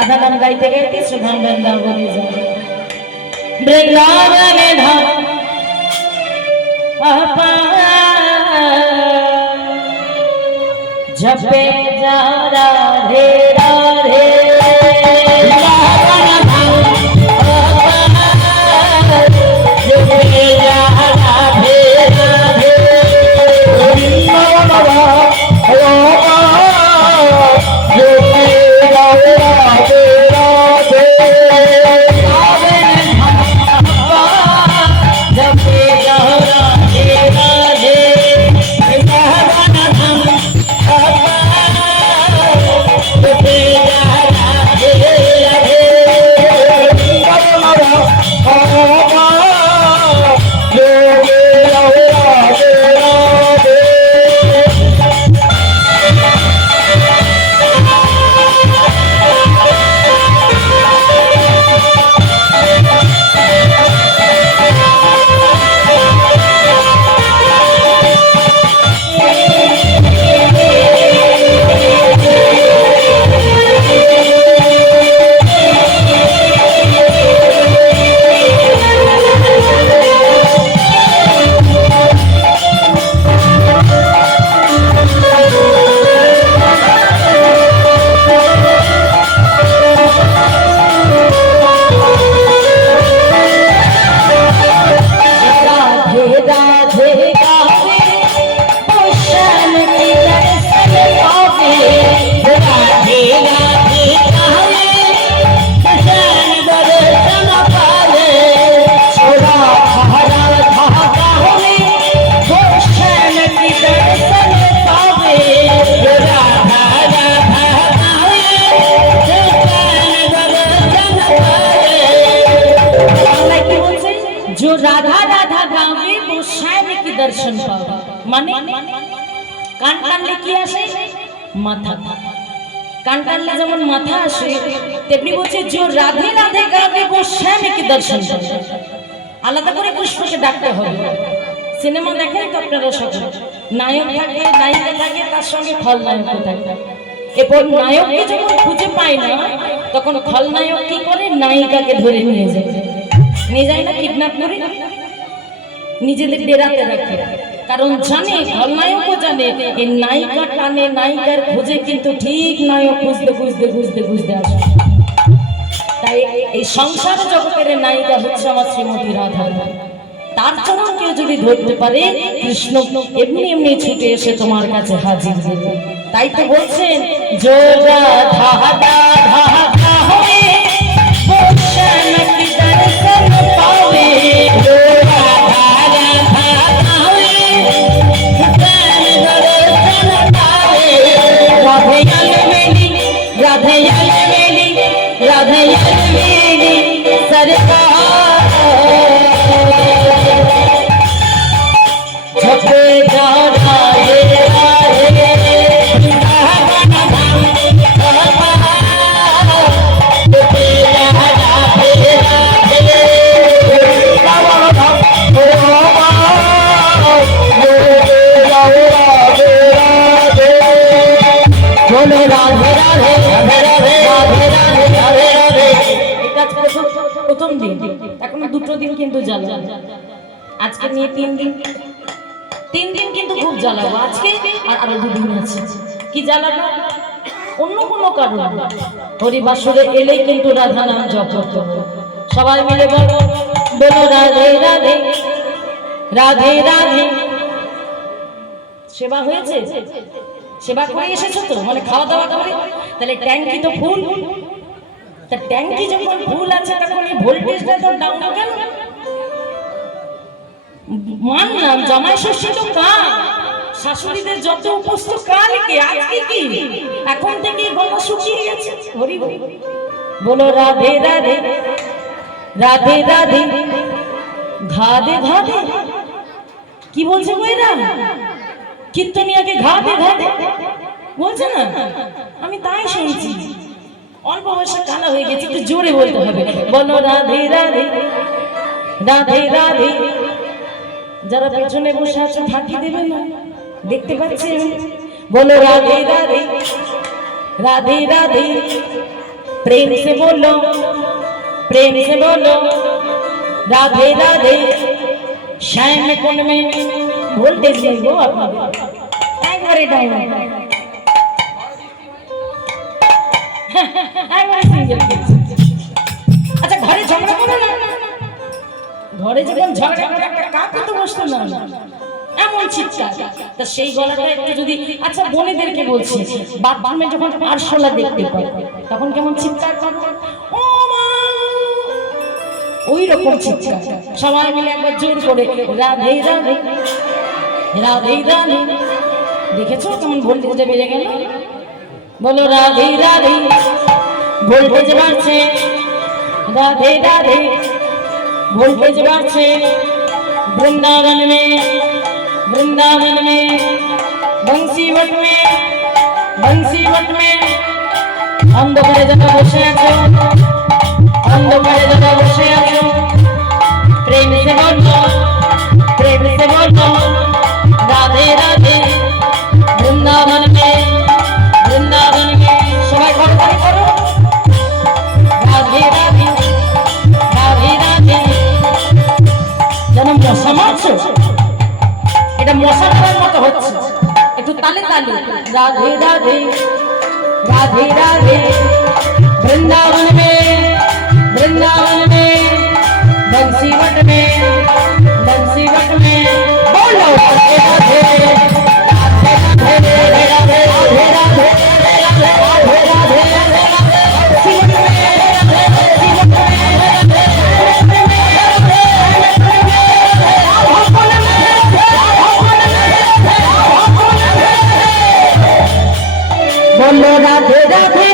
রাধা নাম গাইতে গাইতে সুধাম বৃন্দাবনে যায়। বৃন্দাবনে ধাম जपे जा राधे राधे जपे जा राधे राधे जो राधा राधा गावे वो श्याम की दर्शन पावे माने कान टानले की আসে মাথা कान टानले যেমন মাথা আসে তেমনি বলছে जो राधे राधे गावे वो श्याम की दर्शन पावे আলাদা করে পুষ্পকে ডাকতে হবে সিনেমা দেখেন তো আপনারা সকলে নায়ক থাকে নায়িকা থাকে তার সঙ্গে খলনায়ক থাকে এরপর নায়ককে যখন খুঁজে পায় না তখন খলনায়ক কি করে নায়িকাকে ধরে নিয়ে যায় নিয়ে যায় না কিডন্যাপ করে নিজেদের ডেরাতে রাখে কারণ জানে খলনায়কও জানে এই নায়িকা টানে নায়িকার খোঁজে কিন্তু ঠিক নায়ক খুঁজতে খুঁজতে খুঁজতে খুঁজতে আসে তাই এই সংসার জগতের নায়িকা হচ্ছে আমার শ্রীমতী রাধা তার চরণ কেউ যদি ধরতে পারে কৃষ্ণ এমনি এমনি ছুটে এসে তোমার কাছে হাজির হবে তাই তো বলছেন जो राधा राधा गावे वो श्याम की दर्शन पावे जो राधा राधा गावे श्याम दर्शन पावे Radhe alveoli Radhe alveoli Radhe alveoli सरकार झपे जा राधे राधे প্রথম দিন এখনো দুটো দিন কিন্তু জ্বালাবো আজকে নিয়ে তিন দিন কিন্তু খুব জ্বালাবো আজকে আর আরো দুদিন আছে কি জ্বালাবো অন্য কোনো কারণ হরিবাসরে এলেই কিন্তু রাধা নাম জপ করতে হবে সবাই মিলে বলো বলো রাধে রাধে রাধে রাধে সেবা হয়েছে সেবা করে এসেছো তো মানে খাওয়া দাওয়া করে তাহলে ট্যাঙ্কি তো ফুল তা ট্যাঙ্কি যখন ফুল আছে তখন এই ভোল্টেজটা তো ডাউন কেন মানলাম জামাই ষষ্ঠী তো কাল শাশুড়িদের যত উপস্থিত কালকে আজকে কি এখন থেকে গলা শুকিয়ে গেছে হরি হরি বলো রাধে রাধে রাধে রাধে ঘাদে ঘাদে কি বলছে মেয়েরা কীর্তনিয়াকে ঘাদে ঘাদে বলছে না আমি তাই শুনছি অল্প বয়সে কালা হয়ে গেছে একটু জোরে বলতে হবে বলো রাধে রাধে রাধে রাধে যারা পেছনে বসে আছে ফাঁকি দেবে না দেখতে পাচ্ছেন বলো রাধে রাধে রাধে রাধে प्रेम से बोलो, प्रेम से बोलो राधे राधे। श्याम कुंड में वोल्टेज नहीं गो একবারে ডাউন একবারে সিঙ্গেল। আচ্ছা ঘরে ঝগড়া করো না, ঘরে যখন ঝগড়া করে একটা কাকে তো বসতো না, এমন চিৎকার। তা সেই গলাটা একটু যদি, আচ্ছা বোনেদেরকে বলছি, বাথরুমে যখন আরশোলা দেখতে পাই তখন কেমন চিৎকার করো, ও মা, ওই রকম চিৎকার সবাই মিলে একবার জোর করে রাধে রাধে রাধে রাধে। দেখেছো কেমন ভোল্টেজটা বেড়ে গেল? বলো রাধে রাধে, ভোল্টেজ বাড়ছে, राधे राधे वोल्टेज बाढ़ছে। वृंदावन में बंसी वट में अंधकारे जाना बसे आছো, अंधकारे जाना बसे आছো। प्रेम से बोलो, प्रेम से बोलो राधे राधे। वृंदावन में সবাই ঘরবাড়ি করো রাধে রাধে রাধে রাধে। যেন মশা মারছো, এটা মশা মারার মতো হচ্ছে, একটু তালে তালে রাধে রাধে राधे राधे। वृंदावन में बंसी वट में बोलो राधे राधे राधे राधे राधे राधे बोलो राधे राधे